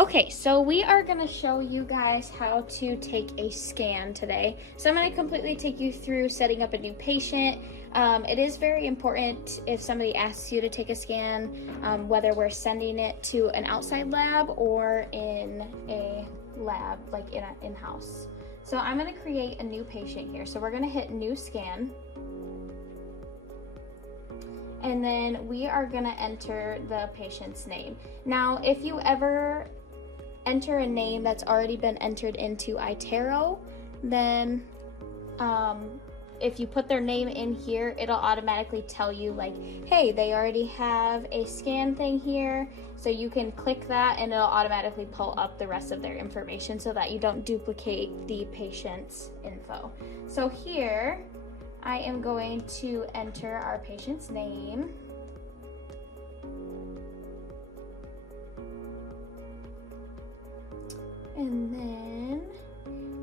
Okay, so we are going to show you guys how to take a scan today. So I'm going to completely take you through setting up a new patient. It is very important if somebody asks you to take a scan, whether we're sending it to an outside lab or in a lab, like in-house. So I'm going to create a new patient here. So we're going to hit new scan. And then we are going to enter the patient's name. Now, if you ever enter a name that's already been entered into iTero, then if you put their name in here, it'll automatically tell you like, hey, they already have a scan thing here. So you can click that and it'll automatically pull up the rest of their information so that you don't duplicate the patient's info. So here, I am going to enter our patient's name. And then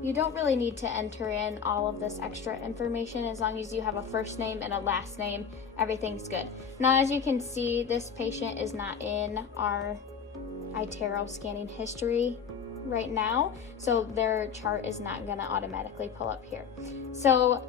you don't really need to enter in all of this extra information. As long as you have a first name and a last name, everything's good. Now, as you can see, this patient is not in our iTero scanning history right now, so their chart is not gonna automatically pull up here. So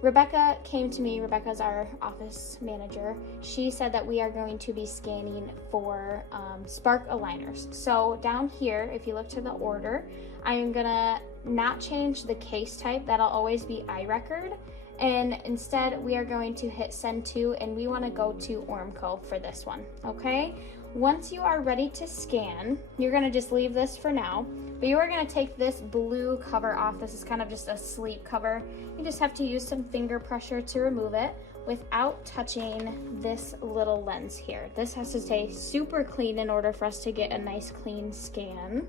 Rebecca came to me. Rebecca's our office manager. She said that we are going to be scanning for spark aligners. So down here, if you look to the order, I am gonna not change the case type. That'll always be iRecord. And instead, we are going to hit send to, and we wanna go to Ormco for this one, okay? Once you are ready to scan, you're gonna just leave this for now, but you are gonna take this blue cover off. This is kind of just a sleep cover. You just have to use some finger pressure to remove it without touching this little lens here. This has to stay super clean in order for us to get a nice clean scan.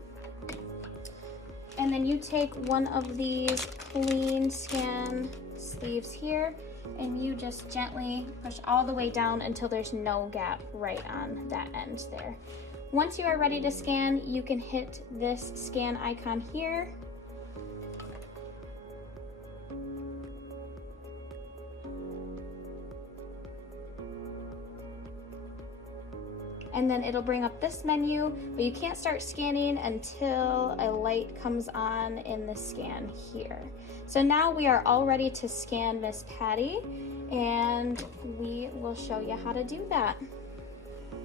And then you take one of these clean scan sleeves here, and you just gently push all the way down until there's no gap right on that end there. Once you are ready to scan, you can hit this scan icon here. And then it'll bring up this menu, but you can't start scanning until a light comes on in the scan here. So now we are all ready to scan Miss Patty, and we will show you how to do that.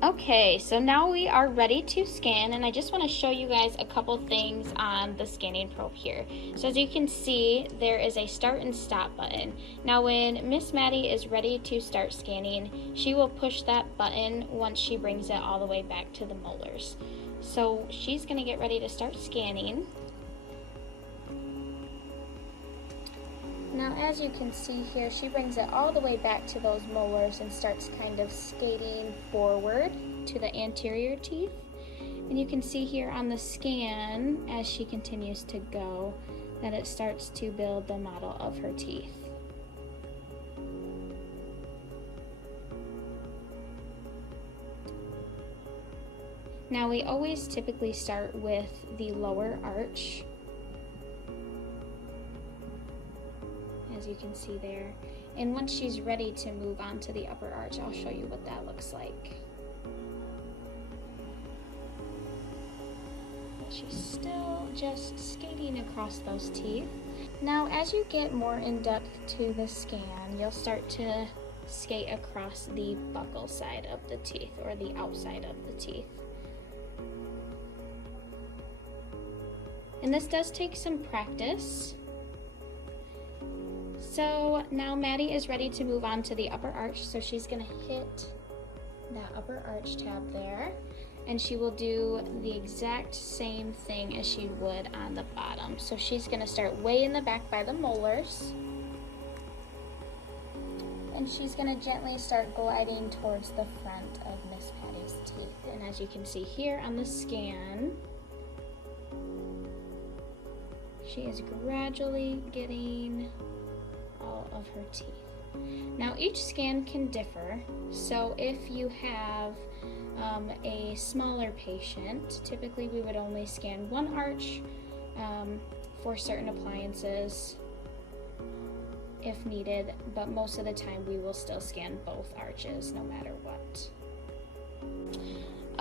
Okay, so now we are ready to scan, and I just want to show you guys a couple things on the scanning probe here. So as you can see, there is a start and stop button. Now when Miss Maddie is ready to start scanning, she will push that button once she brings it all the way back to the molars. So she's going to get ready to start scanning. Now, as you can see here, she brings it all the way back to those molars and starts kind of skating forward to the anterior teeth. And you can see here on the scan, as she continues to go, that it starts to build the model of her teeth. Now, we always typically start with the lower arch, as you can see there. And once she's ready to move on to the upper arch, I'll show you what that looks like. But she's still just skating across those teeth. Now, as you get more in depth to the scan, you'll start to skate across the buccal side of the teeth, or the outside of the teeth. And this does take some practice. So now Maddie is ready to move on to the upper arch, so she's gonna hit that upper arch tab there, and she will do the exact same thing as she would on the bottom. So she's gonna start way in the back by the molars, and she's gonna gently start gliding towards the front of Miss Patty's teeth. And as you can see here on the scan, she is gradually getting all of her teeth. Now, each scan can differ, so if you have a smaller patient, typically we would only scan one arch for certain appliances if needed, but most of the time we will still scan both arches no matter what.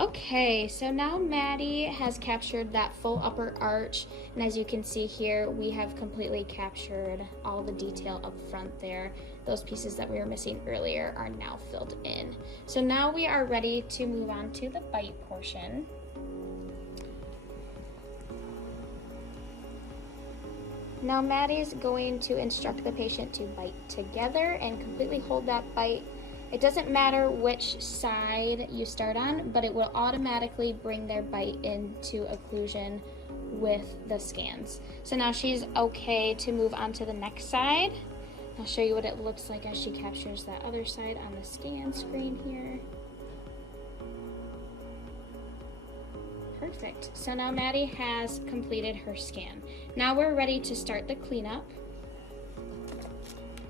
Okay, so now Maddie has captured that full upper arch, and as you can see here, we have completely captured all the detail up front there. Those pieces that we were missing earlier are now filled in. So now we are ready to move on to the bite portion. Now Maddie's going to instruct the patient to bite together and completely hold that bite. It doesn't matter which side you start on, but it will automatically bring their bite into occlusion with the scans. So now she's okay to move on to the next side. I'll show you what it looks like as she captures that other side on the scan screen here. Perfect. So now Maddie has completed her scan. Now we're ready to start the cleanup.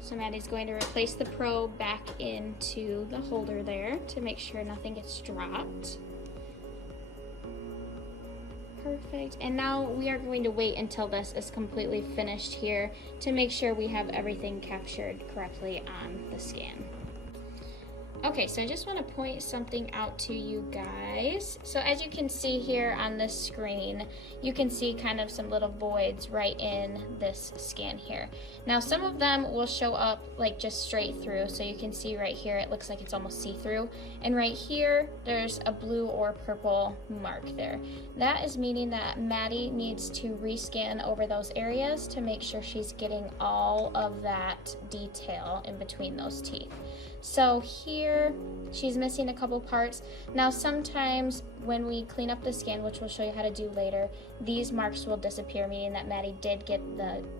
So Maddie's going to replace the probe back into the holder there to make sure nothing gets dropped. Perfect. And now we are going to wait until this is completely finished here to make sure we have everything captured correctly on the scan. Okay, so I just want to point something out to you guys. So as you can see here on this screen, you can see kind of some little voids right in this scan here. Now some of them will show up like just straight through, so you can see right here it looks like it's almost see-through, and right here there's a blue or purple mark there. That is meaning that Maddie needs to rescan over those areas to make sure she's getting all of that detail in between those teeth. So here she's missing a couple parts. Now sometimes when we clean up the scan, which we'll show you how to do later, these marks will disappear, meaning that Maddie did get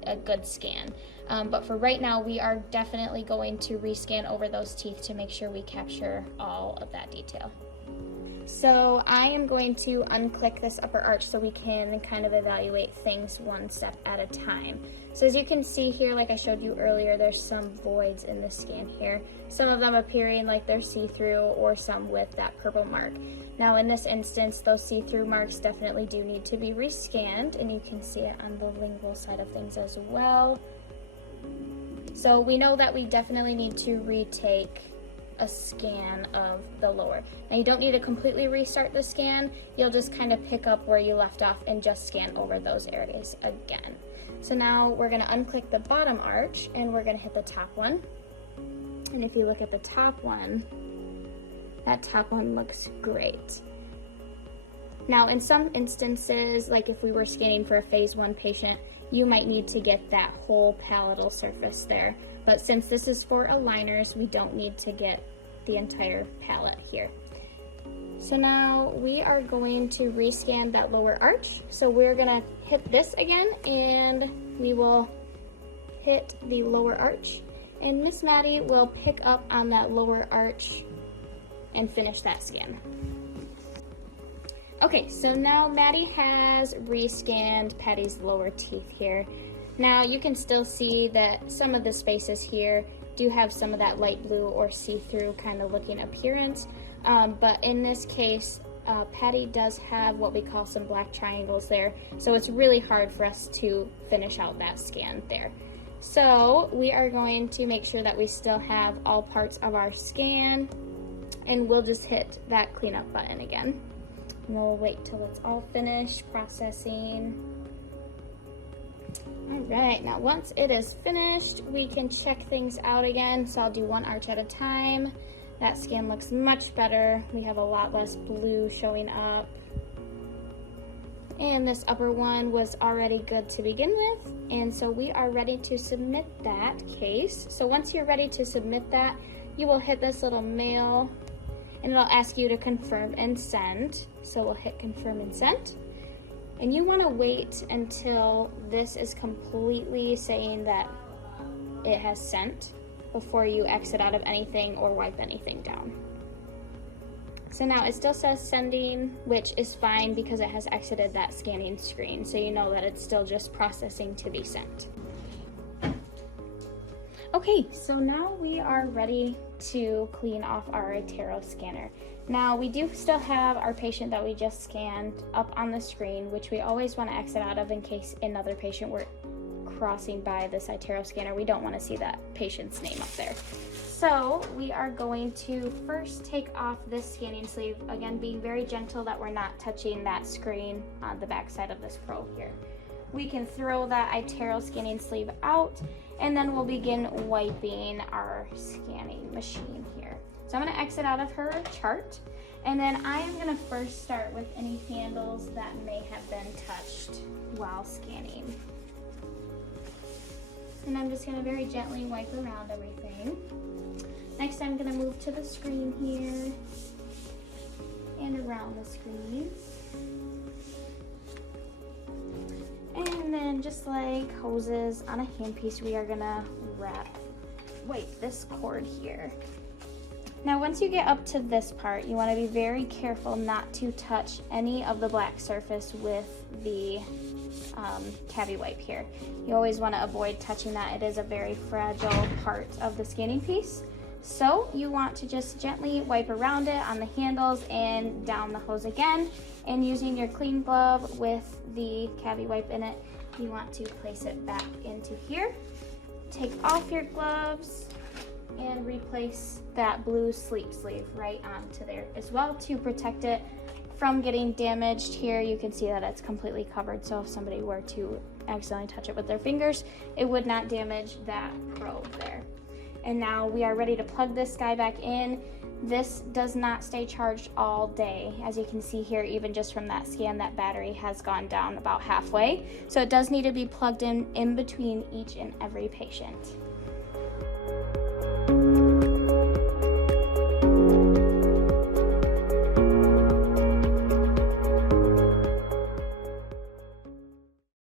a good scan. But for right now, we are definitely going to rescan over those teeth to make sure we capture all of that detail. So I am going to unclick this upper arch so we can kind of evaluate things one step at a time. So as you can see here, like I showed you earlier, there's some voids in the scan here. Some of them appearing like they're see-through, or some with that purple mark. Now in this instance, those see-through marks definitely do need to be rescanned, and you can see it on the lingual side of things as well. So we know that we definitely need to retake a scan of the lower. Now you don't need to completely restart the scan, you'll just kind of pick up where you left off and just scan over those areas again. So now we're going to unclick the bottom arch and we're going to hit the top one. And if you look at the top one, that top one looks great. Now in some instances, like if we were scanning for a phase 1 patient, you might need to get that whole palatal surface there. But since this is for aligners, we don't need to get the entire palate here. So now we are going to rescan that lower arch. So we're gonna hit this again and we will hit the lower arch. And Miss Maddie will pick up on that lower arch and finish that scan. Okay, so now Maddie has rescanned Patty's lower teeth here. Now you can still see that some of the spaces here do have some of that light blue or see-through kind of looking appearance, but in this case, Patty does have what we call some black triangles there, so it's really hard for us to finish out that scan there. So we are going to make sure that we still have all parts of our scan, and we'll just hit that cleanup button again. And we'll wait till it's all finished processing. All right, now once it is finished, we can check things out again. So I'll do one arch at a time. That scan looks much better. We have a lot less blue showing up. And this upper one was already good to begin with. And so we are ready to submit that case. So once you're ready to submit that, you will hit this little mail and it'll ask you to confirm and send. So we'll hit confirm and send. And you want to wait until this is completely saying that it has sent before you exit out of anything or wipe anything down. So now it still says sending, which is fine because it has exited that scanning screen. So you know that it's still just processing to be sent. Okay, so now we are ready to clean off our iTero scanner. Now we do still have our patient that we just scanned up on the screen, which we always want to exit out of in case another patient were crossing by this iTero scanner, we don't want to see that patient's name up there. So we are going to first take off this scanning sleeve, again being very gentle that we're not touching that screen on the back side of this probe here. We can throw that iTero scanning sleeve out, and then we'll begin wiping our scanning machine here. So I'm going to exit out of her chart, and then I am going to first start with any handles that may have been touched while scanning. And I'm just going to very gently wipe around everything. Next, I'm going to move to the screen here and around the screen. And then just like hoses on a handpiece, we are going to wipe this cord here. Now, once you get up to this part, you want to be very careful not to touch any of the black surface with the cavi wipe here. You always want to avoid touching that. It is a very fragile part of the scanning piece. So you want to just gently wipe around it on the handles and down the hose again. And using your clean glove with the cavi wipe in it, you want to place it back into here. Take off your gloves and replace that blue sleep sleeve right onto there as well to protect it from getting damaged. Here you can see that it's completely covered, so if somebody were to accidentally touch it with their fingers, it would not damage that probe there. And now we are ready to plug this guy back in. This does not stay charged all day. As you can see here, even just from that scan, that battery has gone down about halfway. So it does need to be plugged in between each and every patient.